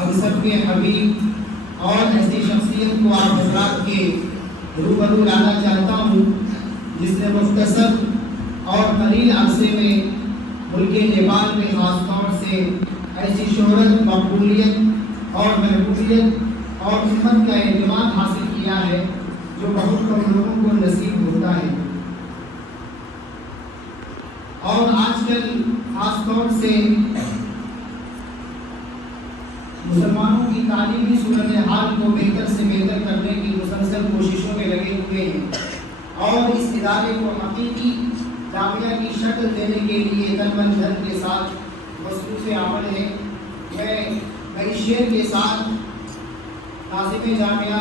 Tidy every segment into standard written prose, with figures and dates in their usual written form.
ہم سب کے حبیب اور ایسی شخصیت کو آپ حضرات کے روبرو لانا چاہتا ہوں جس نے مختصر اور قلیل عرصے میں ملک نیپال میں خاص طور سے ایسی شہرت، مقبولیت اور محبوبیت اور امت کا اعتماد حاصل کیا ہے جو بہت کم لوگوں کو نصیب ہوتا ہے۔ اور آج کل خاص طور سے مسلمانوں کی تعلیمی صورتحال کو بہتر سے بہتر کرنے کی مسلسل کوششوں میں لگے ہوئے ہیں اور اس ادارے کو حقیقی جامعہ کی شکل دینے کے لیے تن من دھن کے ساتھ مصروف عمل ہے۔ میں اس شعر کے ساتھ ناظم جامعہ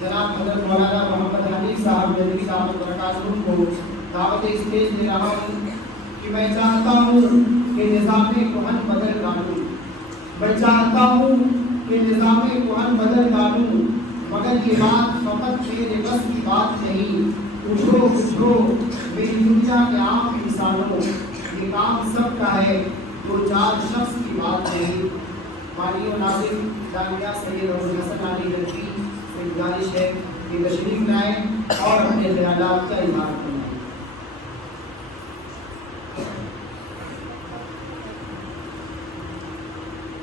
جناب حضرت مولانا محمد حنیف صاحب ندوی صاحب برکاتہ کو دعوت اسٹیج دے رہا ہوں کہ میں چاہتا ہوں کہ نظام کہن بدل ڈالوں، میں چاہتا ہوں کہ نظام کہن بدل ڈالوں، مگر یہ بات فقط میرے بس کی بات نہیں، اٹھو اٹھو میری دنیا کے عام انسانوں، یہ کام سب کا ہے، دو چار شخص کی بات نہیں۔ مانی و ناظم جامعہ سید ابوالحسن علی ندوی سے گزارش ہے کہ تشریف لائیں اور اپنے خیالات کا اظہار کریں۔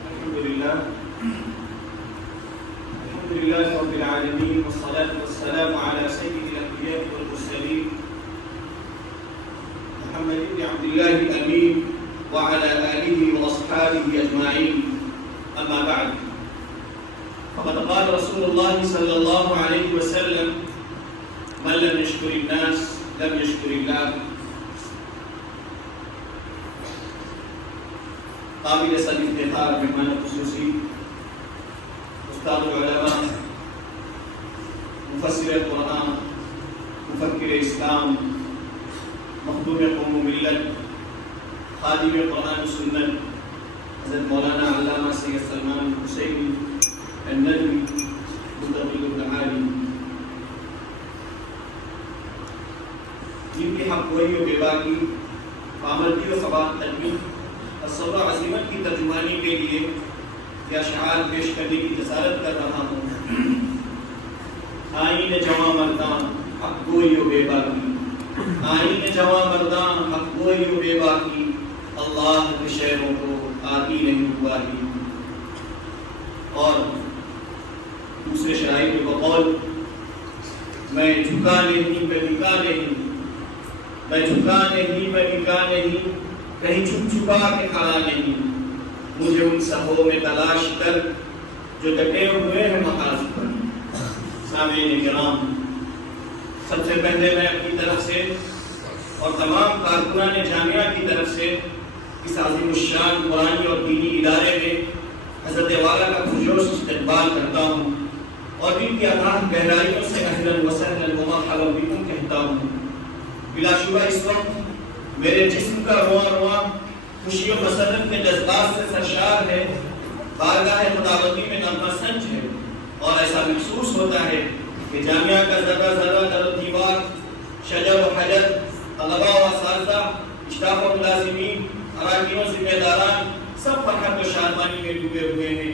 الحمد لله رب العالمين والصلاة والسلام على سيد الأنبياء والمرسلين محمد بن عبد الله الأمين وعلى آله وأصحابه أجمعين، أما بعد، فقد قال رسول الله صلى الله عليه وسلم: من لم يشكر الناس لم يشكر الله۔ قابل صد افتخار مہمان خصوصی استاد العلماء، مفسر قرآن، مفکر اسلام، مخدوم قوم و ملت، خادم قرآن و سنت، حضرت مولانا علامہ سید سلمان حسینی الندوی متقی العالی، جن کی حق گوئی و بے باکی، پامردی و ثبات تدبیر اور صبر و عزیمت کی ترجمانی کے لیے یہ اشعار پیش کرنے کی جسارت کر رہا ہوں۔ آئین جواں مردان حق گوئی و بے باکی، آئین جواں مردان حق گوئی و بے باکی، اللہ کے شہروں کو آتی نہیں ہوا ہی۔ اور دوسرے شاعر کے بقول: میں جھکا نہیں میں بکا نہیں، میں جھکا نہیں میں بکا نہیں، کہیں چھپ چھپا کے کھڑا نہیں، مجھے ان سبوں میں تلاش کر جو ڈٹے ہوئے ہیں محاذ پر۔ سامعین کرام، سب سے پہلے میں اپنی طرف سے اور تمام کارکنان جامعہ کی طرف سے اس عظیم الشان قرآنی اور دینی ادارے میں حضرت والا کا پرجوش استقبال کرتا ہوں اور دل کی اتھاہ گہرائیوں سے اہلاً وسہلاً ومرحبا بکم کہتا ہوں۔ بلا شبہ اس وقت میرے جسم کا رواں رواں خوشی و مسرت کے جذبات سے سرشار ہے، بارگاہ خداوندی میں نغمہ سنج ہے، اور ایسا محسوس ہوتا ہے کہ جامعہ کا ذرہ ذرہ در و دیوار، شجر و حجر، طلباء و اساتذہ، اسٹاف و ملازمین، اراکین و ذمہ داران سب فرحت و شادمانی میں ڈوبے ہوئے ہیں۔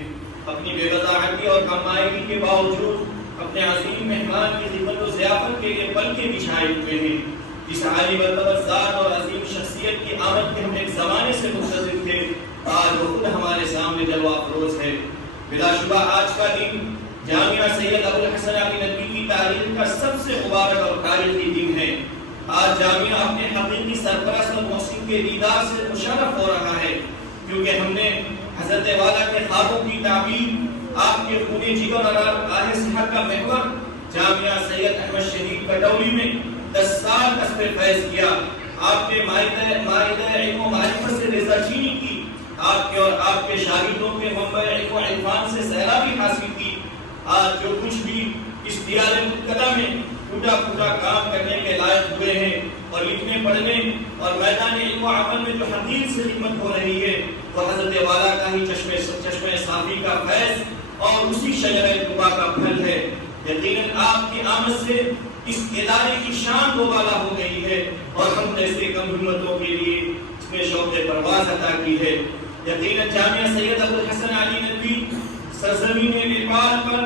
اپنی بے وضاحتی اور کمائنی کے باوجود اپنے عظیم مہمان کی خدمت و ضیافت کے لیے پلکیں بچھائے ہوئے ہیں۔ اس عالی مرتبہ ذات اور عظیم شخصیت کی آمد کے ہم ایک زمانے سے منتظر تھے، آج وہ خود ہمارے سامنے جلوہ افروز ہے۔ بلا شبہ آج کا دن جامعہ سید ابوالحسن علی ندوی کی تاریخ کا سب سے مبارک اور تاریخی دن ہے۔ آج جامعہ اپنے حقیقی سرپرست اور محسن کے دیدار سے مشرف ہو رہا ہے، کیونکہ ہم نے حضرت والا کے خوابوں کی تعبیر، آپ کے خون جگر اور آہ صحت کا محور جامعہ سید احمد شہید کٹولی میں 10 سال کسب فیض کیا۔ آپ کے مائدہ علم و معرفت سے رضا چینی کی، آپ کے اور آپ کے شاگردوں کے منبع علم و عرفان سے سیرابی حاصل کی۔ آج جو کچھ بھی اس دیار متقدہ میں ٹوٹا پھوٹا کام کرنے کے لائق ہوئے ہیں اور لکھنے پڑھنے اور میدان علم و عمل میں جو حقیق سے خدمت ہو رہی ہے، وہ حضرت والا کا ہی چشمہ صافی کا فیض اور اسی شجرہ طوبیٰ کا پھل ہے۔ یقیناً آپ کی آمد سے اس ادارے کی شان کو بالا ہو گئی ہے اور ہم جیسے کم ہمتوں کے لیے اس میں شوق پرواز عطا کی ہے۔ یقیناً جامعہ سید ابوالحسن علی ندوی سرزمین نیپال پر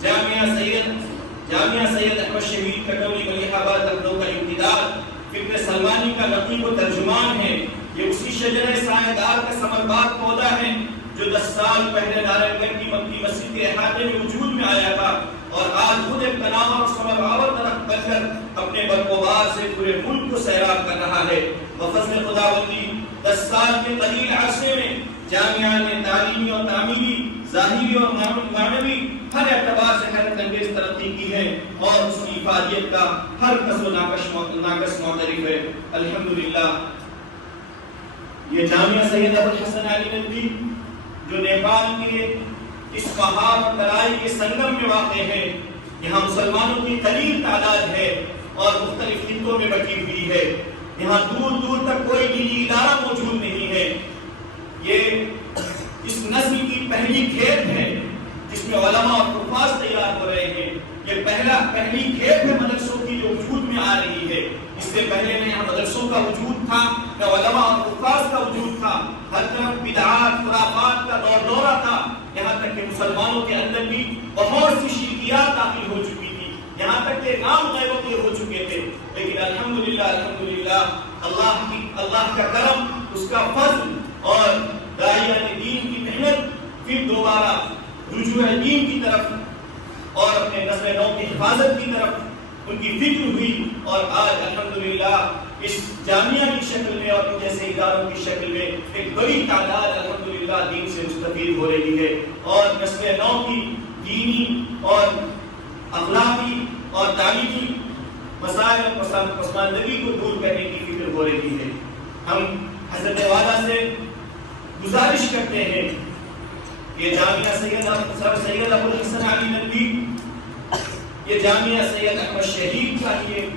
جامعہ سید احمد شہید کٹوری ملیح آباد لکھنؤ کا امتداد فکر سلمانی کا رقیب و ترجمان ہے. یہ اسی شجرہ سایہ دار کا ثمربار پودا ہے جو 10 سال پہلے نارائن گنج کی مکی مسجد کے احاطے میں وجود میں آیا تھا اور آج خود ایک تناور اور ثمرآور درخت بن کر اپنے برقوبار سے پورے ملک کو سیراب کر رہا ہے. بفضل خداوندی 10 سال کے قلیل عرصے میں جامعہ نے تعلیمی اور تعمیری، ظاہری اور معنوی ہر اعتبار سے حیرت انگیز ترقی کی ہے اور اس کی افادیت کا ہر کس و ناقص معترف ہے. الحمدللہ یہ جامعہ سید ابو الحسن علی ندوی جو نیپال کے اس پہاڑ اور ترائی کے سنگم میں واقع ہے، یہاں مسلمانوں کی قلیل تعداد ہے اور مختلف خطوں میں بٹی ہوئی ہے. یہاں دور دور تک کوئی دینی ادارہ موجود نہیں ہے. یہ اس نسل کی پہلی کھیپ ہے جس میں علماء اور حفاظ تیار ہو رہے ہیں. یہ پہلی کھیپ ہے مدرسوں کی جو وجود میں آ رہی ہے. اس سے پہلے نہ یہاں مدرسوں کا وجود تھا، نہ علماء اور حفاظ کا وجود تھا. ہر طرف بدعات خرافات کا دورہ تھا، یہاں تک کہ مسلمانوں کے اندر بھی بہت سی شرکیات داخل ہو چکی تھی، یہاں تک کہ نام غیبوں کے ہو چکے تھے. لیکن الحمدللہ اللہ کا کرم، اس کا فضل اور داعیان دین کی محنت پھر دوبارہ رجوع دین کی طرف اور اپنے نسل نو کی حفاظت کی طرف ان کی فکر ہوئی اور آج الحمدللہ اس جامعہ کی شکل میں اور جیسے اداروں کی شکل میں ایک بڑی تعداد الحمدللہ دین سے مستفید ہو رہی ہے اور نسل نو کی دینی اور اخلاقی اور تعلیمی مسائل اور پسماندگی کو دور کرنے کی فکر ہو رہی ہے. ہم حضرت والا سے گزارش کرتے ہیں کہ جامعہ سید ابو الحسن علی ندوی، یہ جامعہ سید احمد شہید کا یہ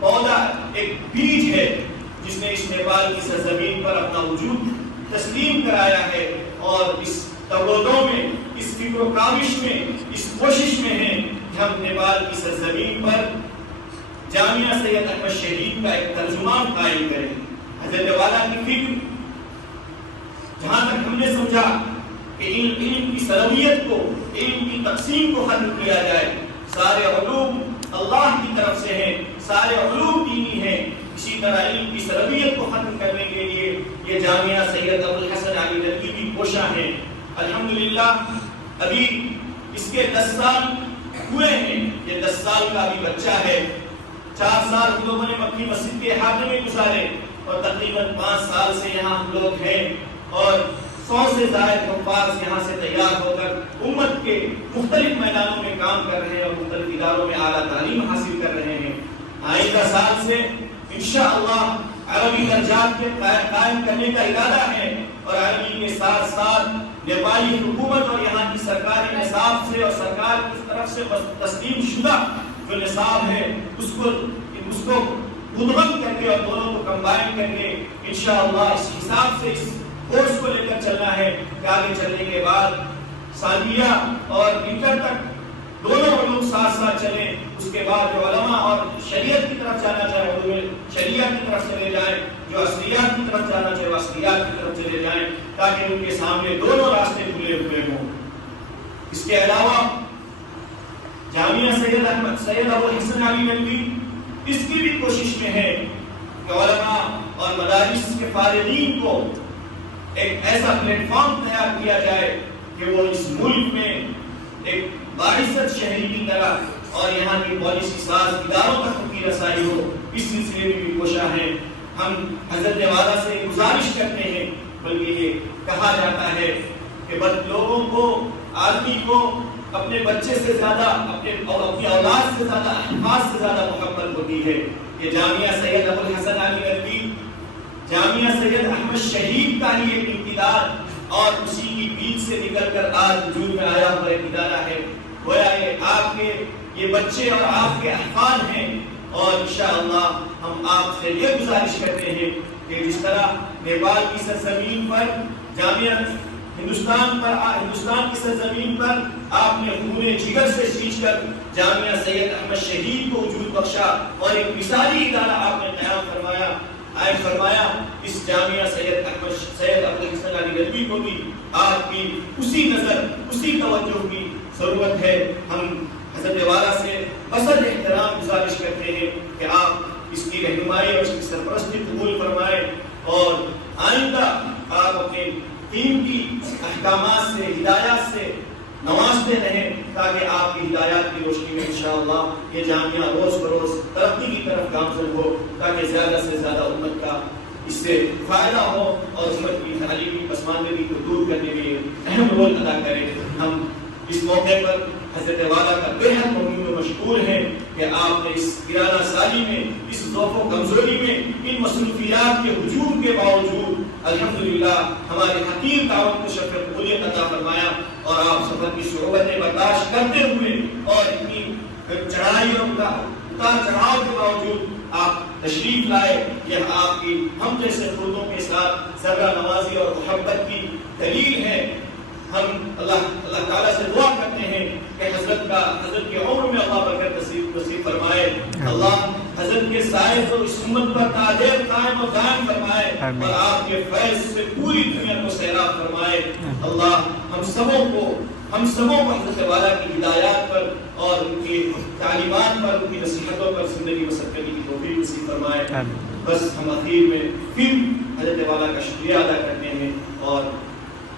پودا ایک بیج ہے جس نے اس نیپال کی سرزمین پر اپنا وجود تسلیم کرایا ہے اور اس تبودوں میں، اس فکر و کاوش میں، اس کوشش میں ہے کہ ہم نیپال کی سرزمین پر جامعہ سید احمد شہید کا ایک ترجمان قائم کریں. حضرت والا کی فکر جہاں تک ہم نے سمجھا کہ علم کی سرویت کو، علم کی تقسیم کو ختم کیا جائے. سارے علوم اللہ کی طرف سے ہیں، سارے علوم دینی ہیں. اسی طرح علم کی سرویت کو ختم کرنے کے لیے یہ جامعہ سید ابو الحسن علی ندوی بھی کوشاں ہیں. الحمدللہ ابھی اس کے 10 سال ہوئے ہیں. یہ 10 سال کا ابھی بچہ ہے. 4 سال ہم لوگوں نے مکی مسجد کے احاطے میں گزارے اور تقریباً 5 سال سے یہاں ہم لوگ ہیں اور 100 سے زائد حفاظ یہاں سے تیار ہو کر امت کے مختلف میدانوں میں کام کر رہے ہیں اور مختلف اداروں میں اعلیٰ تعلیم حاصل کر رہے ہیں. آئندہ سال سے انشاءاللہ عربی درجات کے قائم کرنے کا ارادہ ہے اور عربی کے ساتھ ساتھ نیپالی حکومت اور یہاں کی سرکاری نصاب سے اور سرکار کی طرف سے تسلیم شدہ جو نصاب ہے اس کو مدغم کر کے اور دونوں کو کمبائن کر کے انشاءاللہ اس حساب سے اس کورس کو لے کر چلنا ہے کہ آگے چلنے کے بعد ثانویہ اور انٹر تک دونوں علوم ساتھ ساتھ چلیں. اس کے بعد جو علماء اور شریعت کی طرف جانا چاہے علوم شریعت کی طرف چلے جائیں، جو اصلیات کی طرف جانا چاہے وہ اصلیات کی طرف چلے جائیں تاکہ ان کے سامنے دونوں راستے کھلے ہوئے ہوں. اس کے علاوہ جامعہ سید ابو الحسن علی ندوی اس کی بھی کوشش میں ہے کہ علماء اور مدارس کے فارغین کو ایک ایسا پلیٹ فارم تیار کیا جائے کہ وہ اس ملک میں ایک باعثت شہری کی طرح اور یہاں کی پالیسی ساز اداروں تک ان کی رسائی ہو. اس سلسلے میں بھی کوشاں ہیں. ہم حضرت والا سے گزارش کرتے ہیں، بلکہ یہ کہا جاتا ہے کہ لوگوں کو، آدمی کو اپنے بچے سے زیادہ، اپنی اولاد سے زیادہ، احفاظ سے زیادہ محبت ہوتی ہے. یہ جامعہ سید ابو الحسن علی ندوی جامعہ سید احمد شہید کا ہی ایک امتداد اور اسی کی بیچ سے نکل کر آج وجود میں آیا ہوا ایک ادارہ ہے. گویا یہ آپ کے یہ بچے اور آپ کے احفاد ہیں اور انشاءاللہ ہم آپ سے یہ گزارش کرتے ہیں کہ جس طرح نیپال کی سرزمین پر جامعہ ہندوستان کی سرزمین پر آپ نے خون جگر سے سینچ کر جامعہ سید احمد شہید کو وجود بخشا اور ایک مثالی ادارہ آپ نے قیام فرمایا. آئے فرمایا اس جامعہ سید عبدالحسن علی ندوی کو بھی آپ کی اسی نظر اسی توجہ کی ضرورت ہے. ہم حضرت والا سے بسر احترام گزارش کرتے ہیں کہ آپ اس کی رہنمائی اور اس کی سرپرستی قبول فرمائیں اور آئندہ آپ اپنے ٹیم کی احکامات سے ہدایات سے نوازتے رہیں تاکہ آپ کی ہدایات کی روشنی میں انشاءاللہ یہ جامعہ روز بروز ترقی کی طرف گامزن ہو تاکہ زیادہ سے زیادہ امت کا اس سے فائدہ ہو اور امت کی تعلیمی پسماندگی کو دور کرنے میں اہم رول ادا کرے. ہم اس موقع پر حضرت والا کا بے حد ممنون و مشکور ہیں کہ آپ نے اس گرانہ سالی میں اس ضعف و کمزوری میں ان مصروفیات کے ہجوم کے باوجود الحمدللہ ہمارے حقیر دعوت کو شرف قبولیت عطا فرمایا اور آپ سفر کی صعوبتیں برداشت کرتے ہوئے اور اتنی چڑھائی اور اتار چڑھاؤ کے باوجود آپ تشریف لائے. یہ آپ کی ہم جیسے خردوں کے ساتھ ذرہ نوازی اور محبت کی دلیل ہے. ہم اللہ تعالیٰ سے دعا کرتے ہیں کہ حضرت کی عمر میں اللہ برکت نصیب فرمائے. اللہ حضرت کے سائے کو اس امت پر تاجر قائم و دائم فرمائے اور آپ کے فیض سے پوری دنیا کو سیراب فرمائے. اللہ ہم سبوں کو حضرت والا کی ہدایات پر اور ان کی تعلیمات پر ان کی نصیحتوں پر زندگی بسر کرنے کی توفیق نصیب فرمائے. بس ہم اخیر میں پھر حضرت والا کا شکریہ ادا کرتے ہیں اور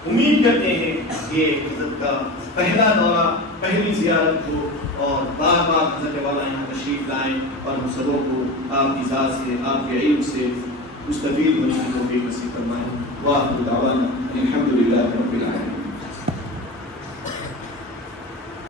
امید کرتے ہیں کہ حضرت کا پہلا دورہ پہلی زیارت ہو اور بار بار حضرت والا یہاں تشریف لائیں اور ہم سبوں کو آپ کی ذات سے آپ کے علم سے مستفید ہونے کی توفیق نصیب فرمائیں. وآخر دعوانا الحمدللہ رب العالمین.